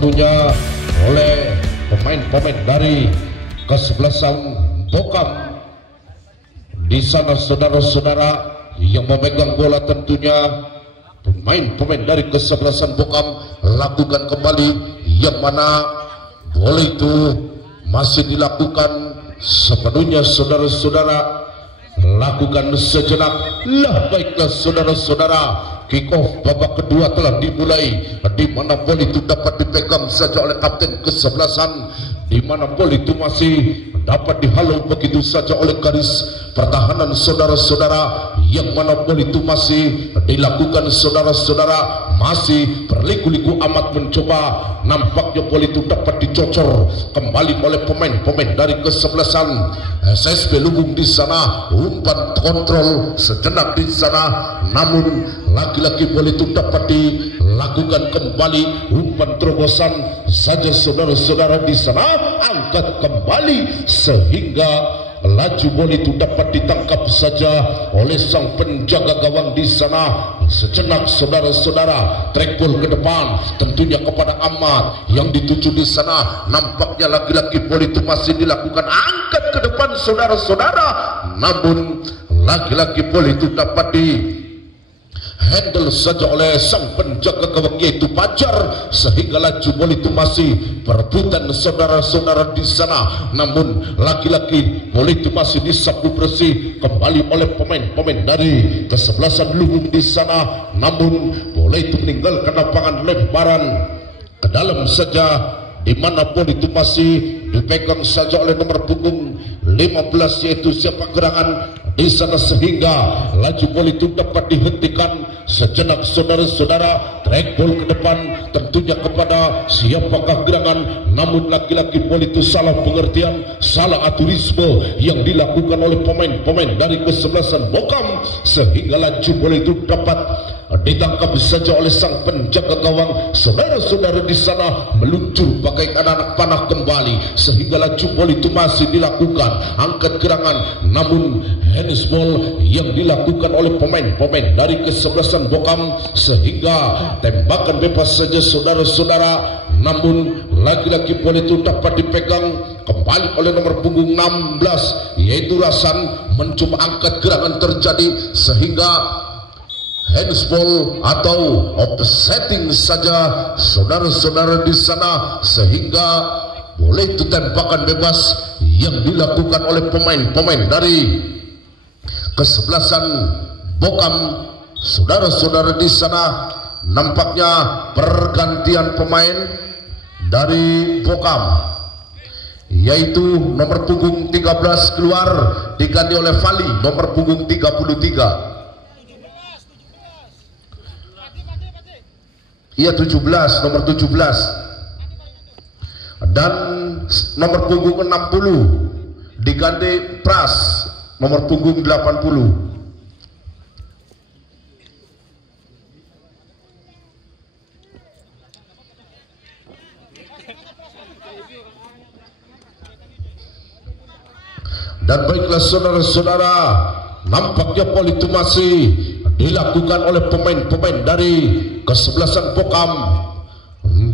sepenuhnya oleh pemain-pemain dari kesebelasan Bokam. Di sana saudara-saudara yang memegang bola tentunya pemain-pemain dari kesebelasan Bokam lakukan kembali, yang mana bola itu masih dilakukan sepenuhnya saudara-saudara, lakukan sejenak. Lah baiklah saudara-saudara, kick off babak kedua telah dimulai, di mana bola itu dapat dipegang saja oleh kapten kesebelasan, di mana bola itu masih dapat dihalau begitu saja oleh garis pertahanan saudara-saudara, yang mana bola itu masih dilakukan saudara-saudara, masih berliku-liku amat mencoba. Nampaknya bola itu dapat dicocor kembali oleh pemain-pemain dari kesebelasan SSB Lumbung. Di sana umpan kontrol sejenak di sana, namun lagi-lagi bola itu dapat dilakukan kembali, umpan terobosan saja saudara-saudara. Di sana angkat kembali sehingga laju bola itu dapat ditangkap saja oleh sang penjaga gawang. Di sana sejenak saudara-saudara, track ball ke depan tentunya kepada Ahmad yang dituju. Di sana nampaknya lagi-lagi bola itu masih dilakukan angkat ke depan saudara-saudara, namun lagi-lagi bola itu dapat handle saja oleh sang penjaga gawang yaitu Pajar, sehingga laju bola itu masih perebutan saudara-saudara di sana, namun lagi-lagi bola itu masih disapu bersih kembali oleh pemain-pemain dari kesebelasan Lumbung di sana, namun bola itu meninggalkan lapangan, lemparan ke dalam saja, di mana bola itu masih dipegang saja oleh nomor punggung 15 yaitu siapa gerangan di sana, sehingga laju bola itu dapat dihentikan sejenak saudara-saudara. Track ball ke depan tentunya kepada siapakah gerangan, namun lagi-lagi bola itu salah pengertian, salah aturisme yang dilakukan oleh pemain-pemain dari kesebelasan Bokam, sehingga laju bola itu dapat ditangkap saja oleh sang penjaga gawang. Saudara-saudara di sana meluncur bagai anak panah kembali, sehingga laju bola itu masih dilakukan angkat gerangan, namun handsball yang dilakukan oleh pemain-pemain dari kesebelasan Bokam, sehingga tembakan bebas saja saudara-saudara, namun lagi-lagi bola itu dapat dipegang kembali oleh nomor punggung 16 yaitu Rasan, mencoba angkat gerangan terjadi sehingga handsball atau offsetting saja saudara-saudara di sana, sehingga boleh itu tembakan bebas yang dilakukan oleh pemain-pemain dari kesebelasan Bokam. Saudara-saudara di sana nampaknya pergantian pemain dari Bokam, yaitu nomor punggung 13 keluar diganti oleh Fali, nomor punggung 33. Iya 17, nomor 17, dan nomor punggung 60 diganti Pras, nomor punggung 80. Dan baiklah saudara-saudara, nampaknya bola itu masih dilakukan oleh pemain-pemain dari kesebelasan Bokam,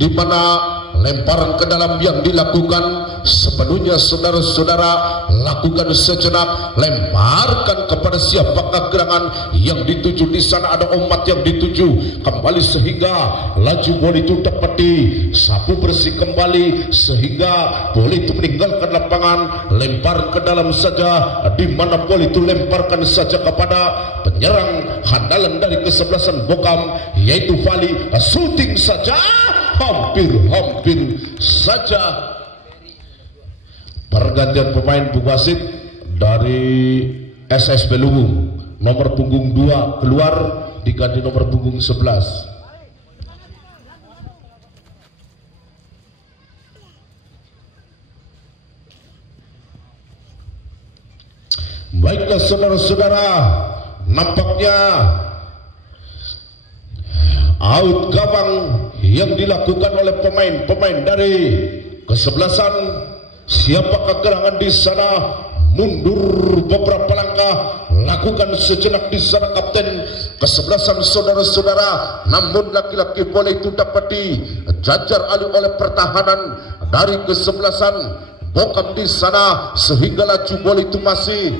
di mana lemparan ke dalam yang dilakukan sepenuhnya saudara-saudara, lakukan sejenak, lemparkan kepada siapakah gerangan yang dituju. Di sana ada umat yang dituju kembali, sehingga laju bola itu dapat disapu bersih kembali, sehingga bola itu meninggalkan lapangan, lempar ke dalam saja, di mana bola itu lemparkan saja kepada penyerang handalan dari kesebelasan Bokam yaitu Fali, shooting saja, hampir saja. Pergantian pemain Bung Wasit dari SSB Lumbung, nomor punggung 2 keluar diganti nomor punggung 11. Baiklah saudara-saudara, nampaknya out gawang yang dilakukan oleh pemain-pemain dari kesebelasan siapakah gerangan di sana, mundur beberapa langkah, lakukan sejenak di sana kapten kesebelasan saudara-saudara, namun laki-laki bola itu dapat dijajar alih oleh pertahanan dari kesebelasan Bokam di sana, sehingga laju bola itu masih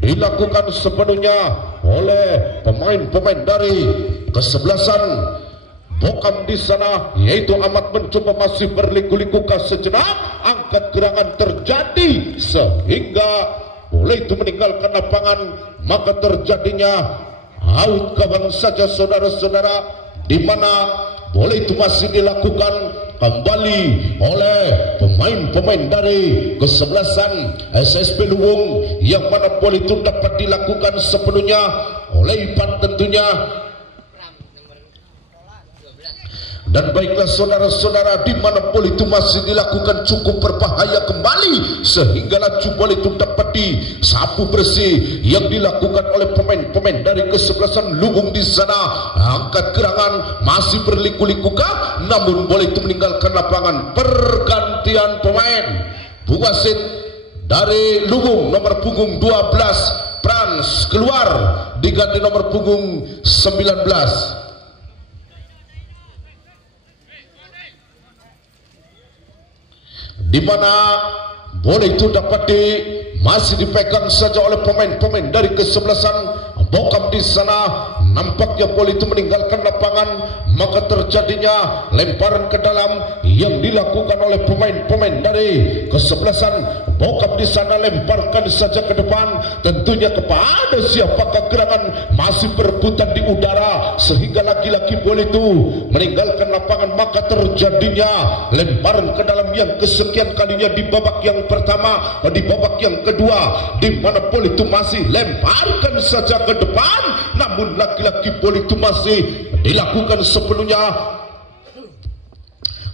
dilakukan sepenuhnya oleh pemain-pemain dari kesebelasan Bokam di sana, yaitu amat mencoba masih berliku-liku sejenak, angkat gerangan terjadi sehingga bola itu meninggalkan lapangan, maka terjadinya out kawan saja saudara-saudara, di mana bola itu masih dilakukan kembali oleh pemain-pemain dari kesebelasan SSP Luwung, yang mana bola itu dapat dilakukan sepenuhnya oleh Ipan tentunya. Dan baiklah saudara-saudara, di mana bola itu masih dilakukan cukup berbahaya kembali, sehingga laju bola itu dapat disapu bersih yang dilakukan oleh pemain-pemain dari kesebelasan Luwung di sana. Angkat gerangan masih berliku-liku kah, namun bola itu meninggalkan lapangan. Pergantian pemain, wasit dari Luwung nomor punggung 12 Frans keluar diganti nomor punggung 19. Di mana bola itu dapat masih dipegang saja oleh pemain-pemain dari kesebelasan Bokam di sana. Nampaknya bola itu meninggalkan lapangan, maka terjadinya lemparan ke dalam yang dilakukan oleh pemain-pemain dari kesebelasan Bokam di sana. Lemparkan saja ke depan, tentunya kepada siapakah gerangan masih berebutan di udara, sehingga lagi-lagi bola itu meninggalkan lapangan, maka terjadinya lemparan ke dalam yang kesekian kalinya di babak yang pertama, di babak yang kedua, di mana bola itu masih lemparkan saja ke depan, namun laki-laki bola itu masih dilakukan sepenuhnya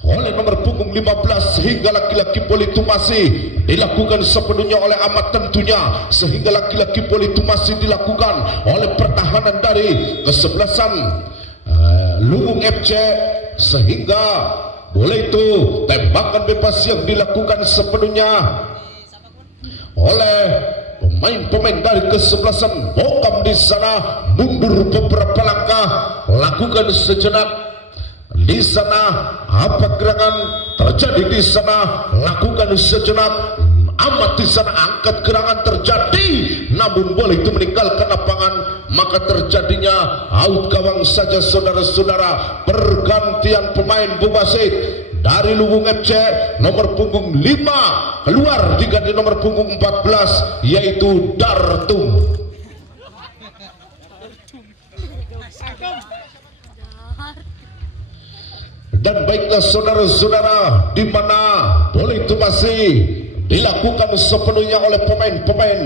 oleh nomor punggung 15, sehingga laki-laki bola itu masih dilakukan sepenuhnya oleh Amat tentunya, sehingga laki-laki bola itu masih dilakukan oleh pertahanan dari kesebelasan Luwung FC, sehingga bola itu tembakan bebas yang dilakukan sepenuhnya oleh pemain-pemain dari kesebelasan Bokam di sana. Mundur beberapa langkah, lakukan sejenak di sana. Apa gerangan terjadi di sana? Lakukan sejenak. Amat di sana, angkat gerangan terjadi, namun bola itu meninggalkan lapangan, maka terjadinya out gawang saja saudara-saudara. Pergantian pemain wasit dari Luwung FC nomor punggung 5 keluar diganti nomor punggung 14, yaitu Dartung. Dan baiklah saudara-saudara, di mana bola itu masih dilakukan sepenuhnya oleh pemain-pemain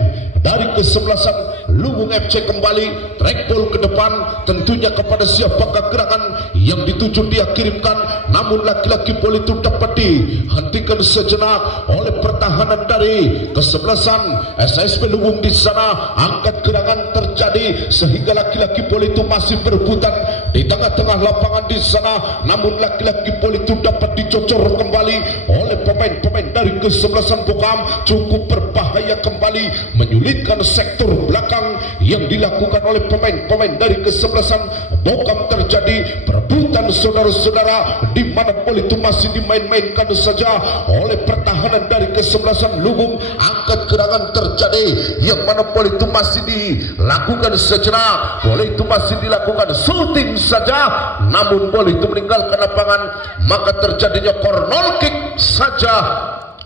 dari kesebelasan Luwung FC. Kembali track ball ke depan, tentunya kepada siapakah gerangan yang dituju dia kirimkan, namun laki-laki bola itu dapat dihentikan sejenak oleh pertahanan dari kesebelasan SSP Luwung di sana. Angkat gerangan terjadi, sehingga laki-laki bola itu masih berebutan di tengah-tengah lapangan di sana, namun laki-laki bola itu dapat dicocor kembali oleh pemain-pemain dari kesebelasan Bokam. Cukup berbahaya kembali, menyulitkan sektor belakang yang dilakukan oleh pemain-pemain dari kesebelasan Bokam. Terjadi perebutan saudara-saudara, di mana bola itu masih dimain-mainkan saja oleh pertahanan dari kesebelasan Luwung. Angkat gerangan terjadi, yang mana bola itu masih dilakukan sejenak, bola itu masih dilakukan shooting saja, namun bola itu meninggalkan lapangan, maka terjadinya corner kick saja.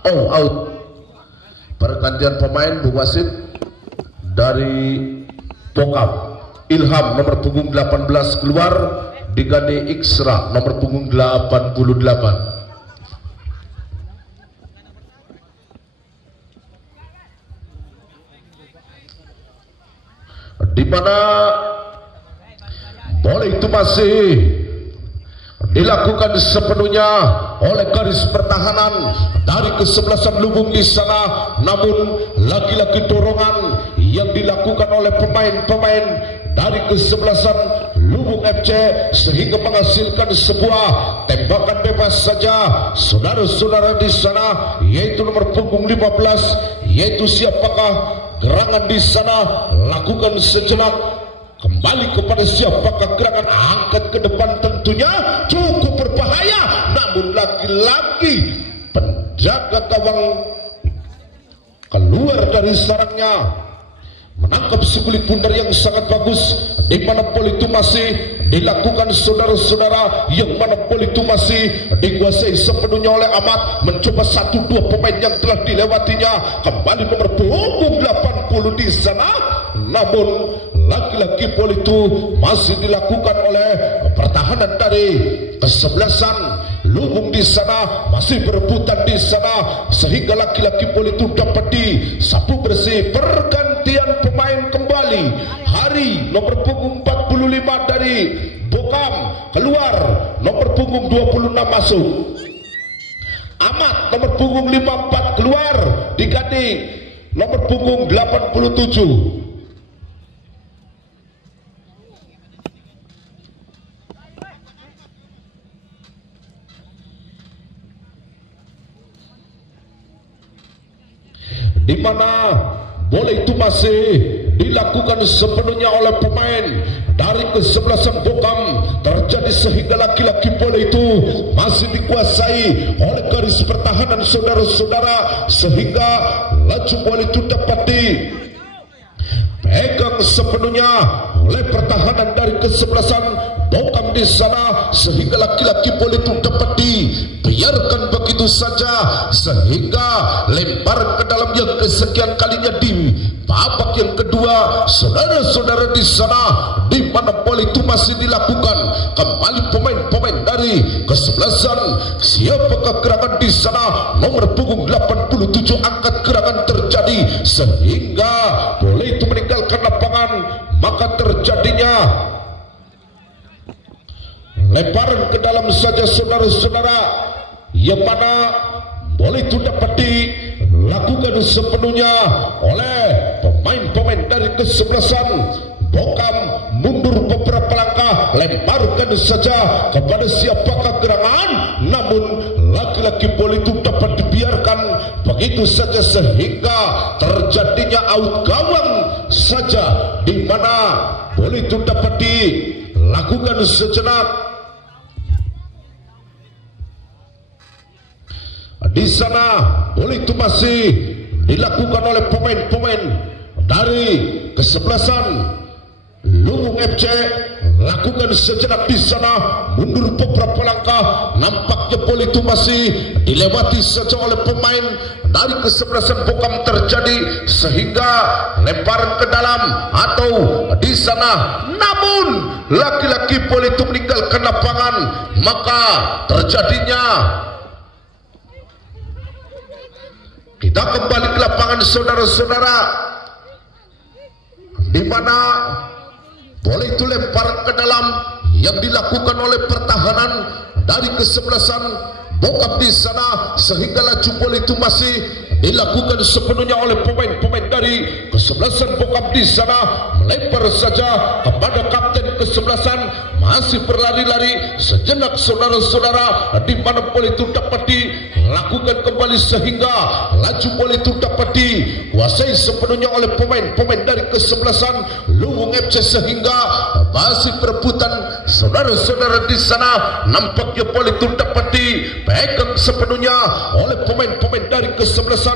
Oh, out. Pergantian pemain wasit dari Bokam, Ilham nomor punggung 18 keluar diganti Iksra nomor punggung 88. Di mana bola itu masih dilakukan sepenuhnya oleh garis pertahanan dari kesebelasan Luwung di sana, namun lagi-lagi dorongan yang dilakukan oleh pemain-pemain dari kesebelasan Luwung FC sehingga menghasilkan sebuah tembakan bebas saja saudara-saudara di sana, yaitu nomor punggung 15, yaitu siapakah gerangan di sana. Lakukan sejenak, kembali kepada siapakah gerangan angkat ke depan, tentunya cukup berbahaya, namun lagi-lagi penjaga gawang keluar dari sarangnya, menangkap si kulit bundar yang sangat bagus, di mana pol itu masih dilakukan saudara-saudara, yang mana pol itu masih dikuasai sepenuhnya oleh Ahmad, mencoba 1-2 pemain yang telah dilewatinya, kembali nomor punggung 80 di sana, namun lagi-lagi pol itu masih dilakukan oleh pertahanan dari kesebelasan Luwung di sana, masih berebutan di sana, sehingga laki-laki pol itu dapat disapu bersih. Pergantian pemain kembali, Hari nomor punggung 45 dari Bokam keluar, nomor punggung 26 masuk. Ahmad nomor punggung 54 keluar, diganti nomor punggung 87. Di mana bola itu masih dilakukan sepenuhnya oleh pemain dari kesebelasan Bokam terjadi, sehingga laki-laki bola itu masih dikuasai oleh garis pertahanan saudara-saudara, sehingga laju bola itu dapat dipegang sepenuhnya oleh pertahanan dari kesebelasan Bokam di sana, sehingga laki-laki bola itu dapat dibiarkan begitu saja, sehingga lempar ke dalam yang kesekian kalinya di babak yang kedua, saudara-saudara di sana, di mana bola itu masih dilakukan kembali pemain-pemain dari kesebelasan siapakah gerangan di sana, nomor punggung 87 angkat gerangan terjadi, sehingga bola itu meninggalkan lapangan, maka terjadinya lemparan ke dalam saja saudara-saudara, yang mana bola itu dapat dilakukan sepenuhnya oleh pemain-pemain dari kesebelasan Bokam. Mundur beberapa langkah, lemparkan saja kepada siapakah gerangan, namun laki-laki bola itu dapat dibiarkan begitu saja, sehingga terjadinya out gawang saja, di mana bola itu dapat dilakukan sejenak. Di sana bola itu masih dilakukan oleh pemain-pemain dari kesebelasan Luwung FC, lakukan sejenak di sana, mundur beberapa langkah, nampaknya bola itu masih dilewati saja oleh pemain dari kesebelasan Bokam terjadi, sehingga lemparan ke dalam atau di sana, namun laki-laki bola itu meninggalkan lapangan, maka terjadinya kita kembali ke lapangan saudara-saudara, di mana bola itu lempar ke dalam yang dilakukan oleh pertahanan dari kesebelasan Bokam di sana, sehingga laju bola itu masih dilakukan sepenuhnya oleh pemain-pemain dari kesebelasan Bokam di sana, melempar saja kepada kapten kesebelasan, masih berlari-lari sejenak saudara-saudara, di mana bola itu dapat dilakukan kembali, sehingga laju bola itu dapat dikuasai sepenuhnya oleh pemain-pemain dari kesebelasan Luwung FC, sehingga masih perebutan saudara-saudara di sana, nampaknya bola itu dapat dipegang sepenuhnya oleh pemain-pemain dari kesebelasan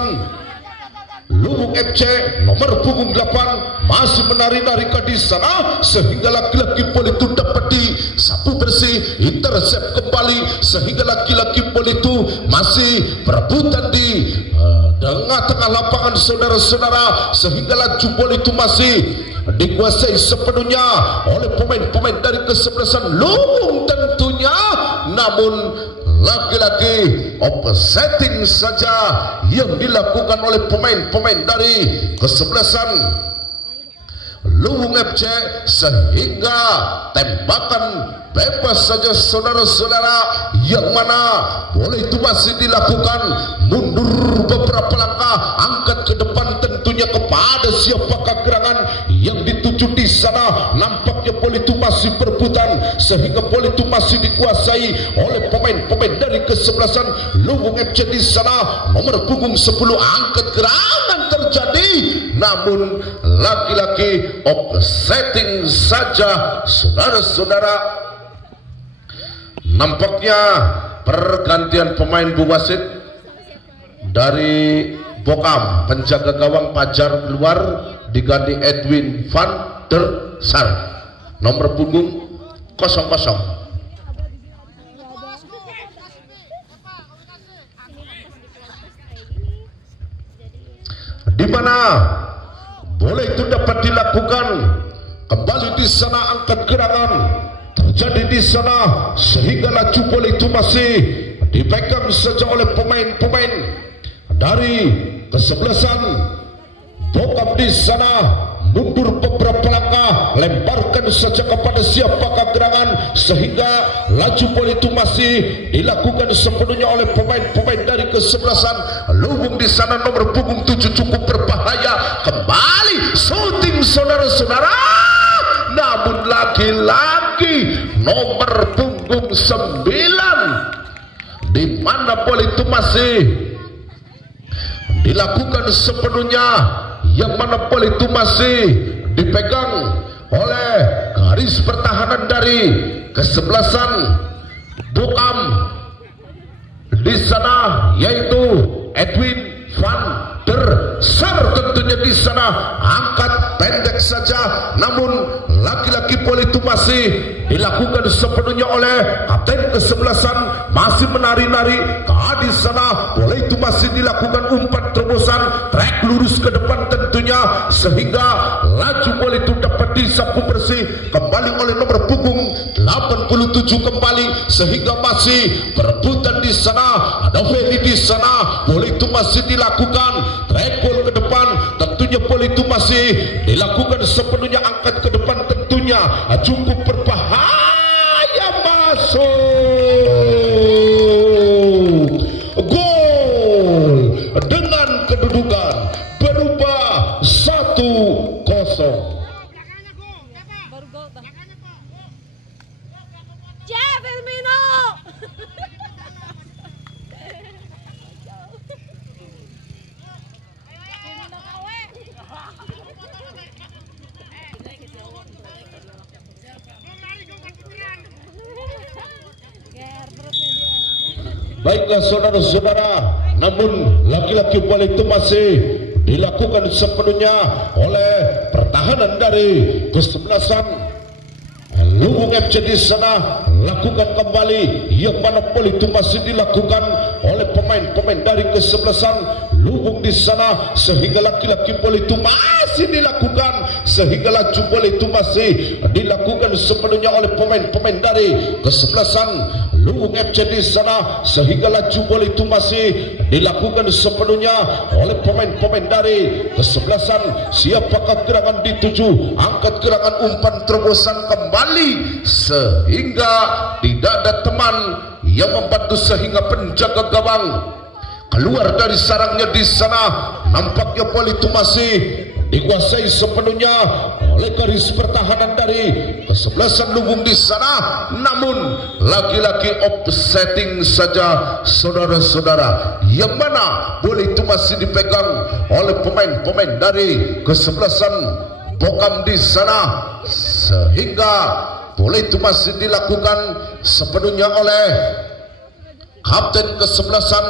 Luwung FC, nomor punggung 8 masih menari-nari di sana, sehingga laki-laki bola itu dapat disapu bersih, intercept kembali, sehingga laki-laki bola itu masih berebutan di tengah-tengah lapangan saudara-saudara, sehingga laju bola itu masih dikuasai sepenuhnya oleh pemain-pemain dari kesebelasan Luwung tentunya, namun lagi-lagi offsetting saja yang dilakukan oleh pemain-pemain dari kesebelasan Luwung FC, sehingga tembakan bebas saja saudara-saudara, yang mana bola itu masih dilakukan mundur beberapa langkah, angkat ke depan tentunya kepada siapakah gerangan yang dituju di sana, nampaknya bola itu masih berebutan sehingga bola itu masih dikuasai oleh pemain-pemain dari kesebelasan Luwung FC di sana. Nomor punggung 10 angkat gerangan terjadi, namun laki-laki offsetting saja saudara-saudara. Nampaknya pergantian pemain Bu wasit dari Bokam, penjaga gawang Pajar keluar diganti Edwin van der Sar, nomor punggung 00. Di mana bola itu dapat dilakukan kembali di sana, angkat gerangan terjadi di sana sehingga laju bola itu masih dipegang saja oleh pemain-pemain dari kesebelasan Bokam di sana. Mundur beberapa langkah, lemparkan saja kepada siapakah gerangan sehingga laju bola itu masih dilakukan sepenuhnya oleh pemain-pemain dari kesebelasan Luwung di sana. Nomor punggung 7 cukup berbahaya, kembali shooting saudara-saudara, namun lagi-lagi nomor punggung 9 di mana bola itu masih dilakukan sepenuhnya, yang mana bola itu masih dipegang oleh garis pertahanan dari kesebelasan Bokam di sana, yaitu Edwin van der Sar. Tentunya di sana angkat pendek saja, namun laki-laki bola itu masih dilakukan sepenuhnya oleh kapten kesebelasan, masih menari-nari di sana. Bola itu masih dilakukan umpan terobosan, trek lurus ke depan tentunya sehingga laju bola itu dapat disapu bersih kembali oleh nomor punggung 87 kembali sehingga masih berebutan di sana. Ada Feli di sana, bola itu masih dilakukan trek ball ke depan, tentunya bola itu masih dilakukan sepenuhnya, angkat ke depan tentunya cukup berbahaya, masuk gol dengan kedudukan berubah 1-0. Baiklah saudara-saudara, namun laki-laki bola itu masih dilakukan sepenuhnya oleh pertahanan dari kesebelasan Luwung FC di sana. Lakukan kembali, yang mana bola itu masih dilakukan oleh pemain-pemain dari kesebelasan Luwung di sana sehingga laki-laki bola itu masih dilakukan sehingga laju bola itu masih dilakukan sepenuhnya oleh pemain-pemain dari kesebelasan Luwung FC di sana sehingga laju bola itu masih dilakukan sepenuhnya oleh pemain-pemain dari kesebelasan. Siapakah gerangan dituju? Angkat gerangan umpan terobosan kembali sehingga tidak ada teman yang membantu sehingga penjaga gawang keluar dari sarangnya di sana. Nampaknya bola itu masih dikuasai sepenuhnya oleh garis pertahanan dari kesebelasan Luwung di sana, namun laki-laki offsetting saja saudara-saudara, yang mana bola itu masih dipegang oleh pemain-pemain dari kesebelasan Bokam di sana sehingga bola itu masih dilakukan sepenuhnya oleh kapten kesebelasan,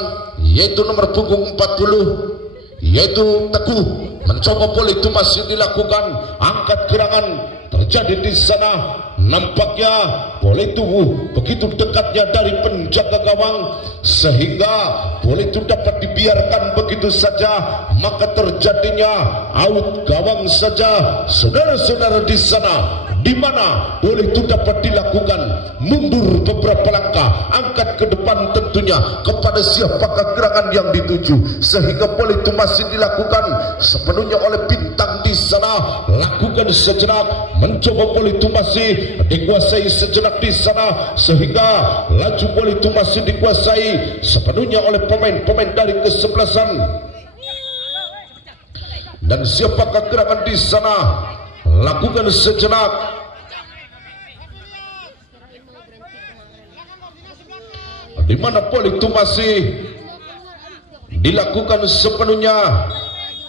yaitu nomor punggung 40, yaitu Teguh. Mencoba bola itu masih dilakukan, angkat gerangan terjadi di sana. Nampaknya bola itu begitu dekatnya dari penjaga gawang sehingga bola itu dapat dibiarkan begitu saja, maka terjadinya out gawang saja saudara-saudara di sana, di mana bola itu dapat dilakukan mundur beberapa langkah, angkat ke depan tentunya kepada siapakah gerangan yang dituju sehingga bola itu masih dilakukan sepenuhnya oleh bintang di sana. Lakukan sejenak, mencoba bola itu masih dikuasai sejenak di sana sehingga laju bola itu masih dikuasai sepenuhnya oleh pemain-pemain dari kesebelasan. Dan siapakah gerangan di sana? Lakukan sejenak, di mana bola itu masih dilakukan sepenuhnya.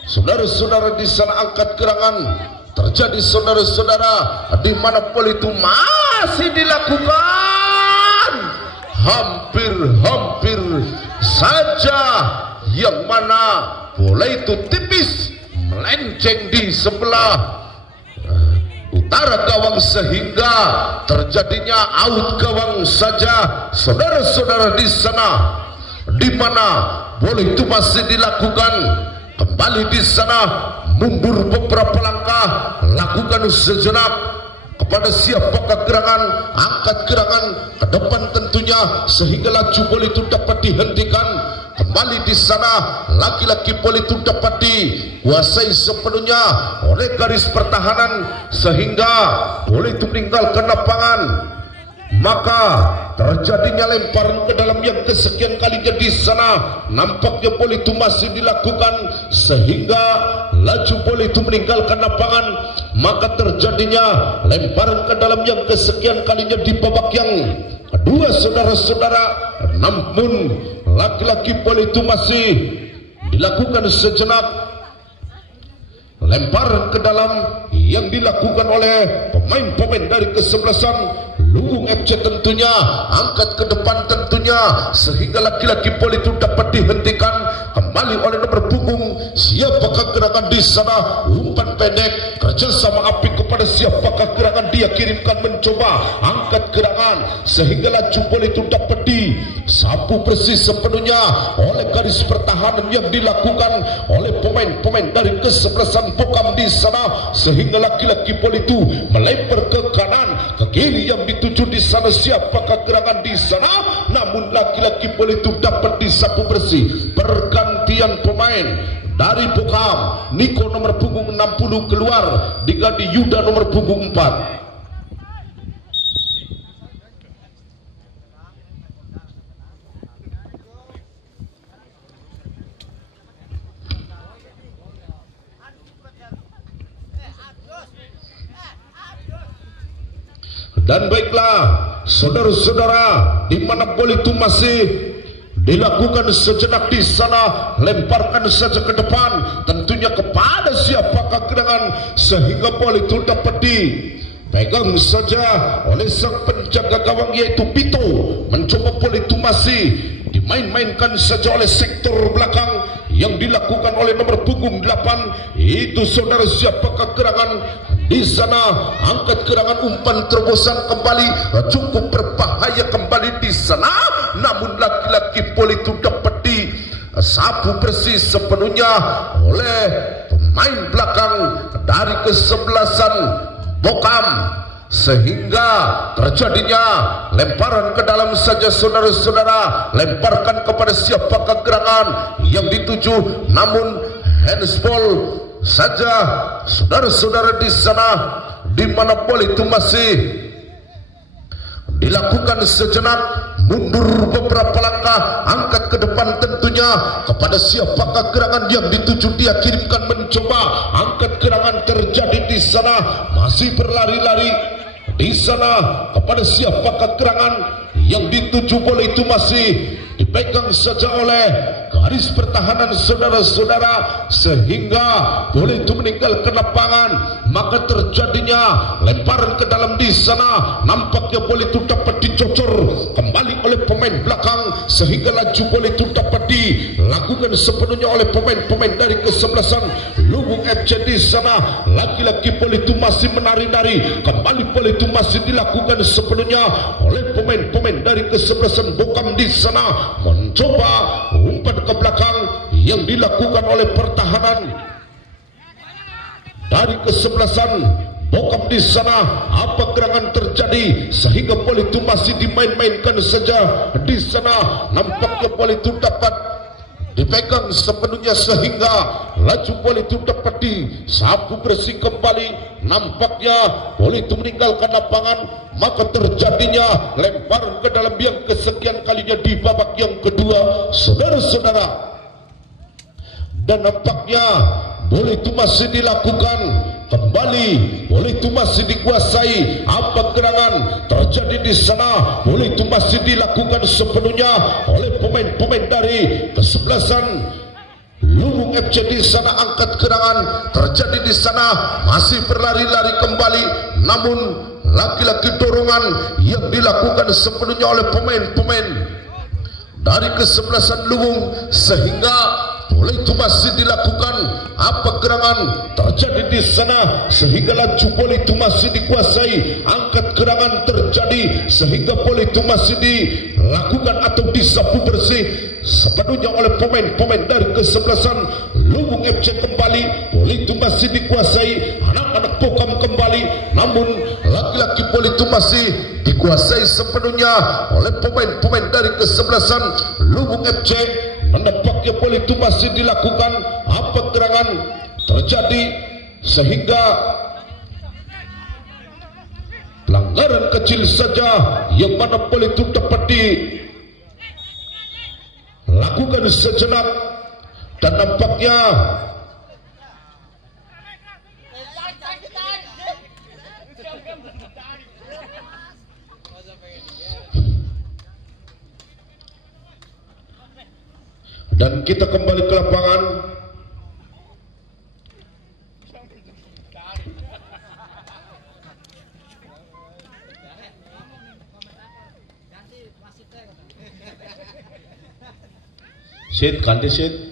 Saudara-saudara di sana angkat gerangan terjadi, saudara-saudara, di mana bola itu masih dilakukan hampir saja, yang mana bola itu tipis melenceng di sebelah utara gawang sehingga terjadinya out gawang saja. Saudara-saudara di sana di mana bola itu masih dilakukan kembali di sana, mundur beberapa langkah, lakukan sejenak kepada siapakah gerangan, angkat gerangan ke depan tentunya sehingga laju bola itu dapat dihentikan. Kembali di sana laki-laki bola itu dapat dikuasai sepenuhnya oleh garis pertahanan sehingga bola itu meninggalkan lapangan. Maka terjadinya lemparan ke dalam yang kesekian kalinya di sana. Nampaknya bola itu masih dilakukan sehingga laju bola itu meninggalkan lapangan. Maka terjadinya lemparan ke dalam yang kesekian kalinya di babak yang kedua, saudara-saudara. Namun laki-laki bola itu masih dilakukan sejenak. Lemparan ke dalam yang dilakukan oleh pemain-pemain dari kesebelasan Luwung FC tentunya, angkat ke depan tentunya sehingga laki-laki bola itu dapat dihentikan kembali oleh nomor punggung. Siapakah gerangan di sana? Umpan pendek kerjasama apik kepada siapakah gerangan, dia kirimkan mencoba angkat gerangan sehingga laju bola itu dapat disapu bersih sepenuhnya oleh garis pertahanan yang dilakukan oleh pemain-pemain dari kesebelasan Pokam di sana sehingga laki-laki bola itu melempar ke kanan ke kiri yang dituju di sana siapakah gerangan di sana. Namun laki-laki bola itu dapat disapu bersih. Pergantian pemain dari Pokam, Niko nomor punggung 60 keluar diganti Yuda nomor punggung 4. Dan baiklah saudara-saudara, di mana bola itu masih dilakukan sejenak di sana, lemparkan saja ke depan tentunya kepada siapakah gerangan sehingga bola itu dapat dipegang saja oleh sang penjaga gawang yaitu Pito. Mencoba bola itu masih dimain-mainkan saja oleh sektor belakang yang dilakukan oleh nomor punggung 8 itu saudara siapakah gerangan di sana. Angkat gerangan, umpan terobosan kembali cukup berbahaya kembali di sana. Namun laki-laki bola itu dapat disapu bersih sepenuhnya oleh pemain belakang dari kesebelasan Pokam sehingga terjadinya lemparan ke dalam saja saudara-saudara. Lemparkan kepada siapakah gerangan yang dituju, namun handsball saja saudara-saudara di sana di mana bola itu masih dilakukan sejenak, mundur beberapa langkah, angkat ke depan tentunya kepada siapakah gerangan yang dituju, dia kirimkan mencoba angkat gerangan terjadi di sana masih berlari-lari di sana kepada siapakah gerangan yang dituju, bola itu masih dipegang saja oleh garis pertahanan saudara-saudara sehingga bola itu meninggalkan lapangan. Maka terjadinya lemparan ke dalam di sana. Nampaknya bola itu dapat dicocor kembali oleh pemain belakang sehingga laju bola itu dapat dilakukan sepenuhnya oleh pemain-pemain dari kesebelasan Luwung FC di sana. Laki-laki bola itu masih menari-nari, kembali bola itu masih dilakukan sepenuhnya oleh pemain-pemain dari kesebelasan Pokam di sana. Mencoba umpan ke belakang yang dilakukan oleh pertahanan dari kesebelasan Pokam di sana. Apa gerangan terjadi sehingga bola itu masih dimain-mainkan saja di sana. Nampaknya bola itu dapat dipegang sepenuhnya sehingga laju bola itu dapat disapu bersih kembali. Nampaknya bola itu meninggalkan lapangan. Maka terjadinya lemparan ke dalam yang kesekian kalinya di babak yang kedua saudara-saudara. Dan nampaknya boleh itu masih dilakukan kembali, boleh itu masih dikuasai. Apa gerangan terjadi di sana, boleh itu masih dilakukan sepenuhnya oleh pemain-pemain dari kesebelasan Luwung FC. Di sana angkat gerangan terjadi di sana, masih berlari-lari kembali, namun lagi-lagi dorongan yang dilakukan sepenuhnya oleh pemain-pemain dari kesebelasan Luwung, sehingga boleh itu masih dilakukan. Apa gerangan terjadi di sana, sehingga laju boleh itu masih dikuasai. Angkat gerangan terjadi sehingga boleh itu masih dilakukan atau disapu bersih sepenuhnya oleh pemain-pemain dari kesebelasan Luwung FC. Kembali boleh itu masih dikuasai anak-anak Pokam kembali, namun lagi-lagi boleh itu masih dikuasai sepenuhnya oleh pemain-pemain dari kesebelasan Luwung FC. Menepaknya boleh itu masih dilakukan. Apa gerangan terjadi sehingga pelanggaran kecil saja yang mana boleh itu dapat dilakukan sejenak, dan nampaknya dan kita kembali ke lapangan. Sit, ganti sit.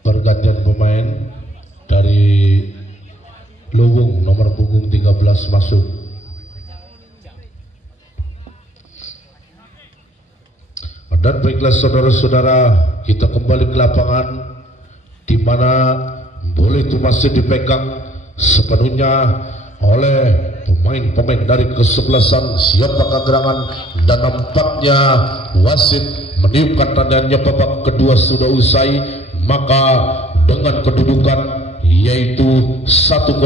Pergantian pemain dari Luwung, nomor punggung 13 masuk. Dan baiklah saudara-saudara, kita kembali ke lapangan, di mana boleh itu masih dipegang sepenuhnya oleh pemain-pemain dari kesebelasan siapakah gerangan, dan nampaknya wasit meniupkan tandanya babak kedua sudah usai. Maka dengan kedudukan yaitu 1-0